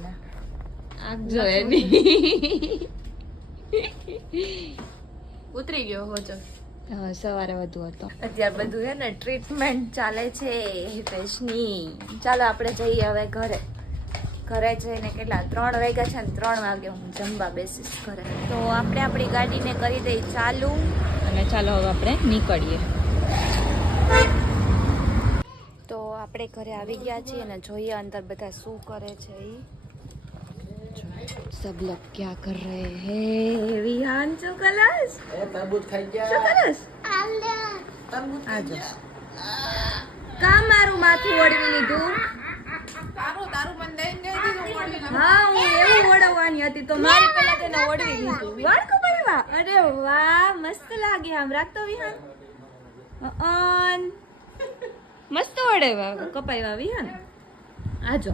તમને આગ જોઈએ નહીં. ઉતરી ગયો હોજો. હા, સવારે વધુ હતો. અત્યારે બધું છે ને ટ્રીટમેન્ટ ચાલે છે હિતેશની. ચાલો આપણે જઈએ હવે ઘરે. ઘરે જઈને કેટલા 3 વાગ્યા છે ને 3 વાગે હું જમવા બેસીશ ઘરે. તો આપણે આપણી ગાડીને કરી દઈ ચાલુ અને ચાલો હવે આપણે નીકળીએ. તો આપણે ઘરે આવી ગયા છીએ અને જોઈએ અંદર બધા શું કરે છે. सब लोग क्या कर रहे हैं? વિહાન શું કરસ? તરબૂચ ખાઈ ગયા. શું કરસ? તરબૂચ ખાઈ આજો. ગયા. કામ મારું માથું ઓળવી લીધું. તારું મને દઈને ગઈ હતી તો ઓળવી નાખ. હા, હું એવું ઓળવવાની હતી તો મારી પહેલા તેને ઓળવી લીધું. વાળ કપાવ્યા? અરે વાહ, મસ્ત લાગે. આમ રાખતો વિહાન. મસ્ત ઓળવ્યા કપાવ્યા વિહાન. આજો.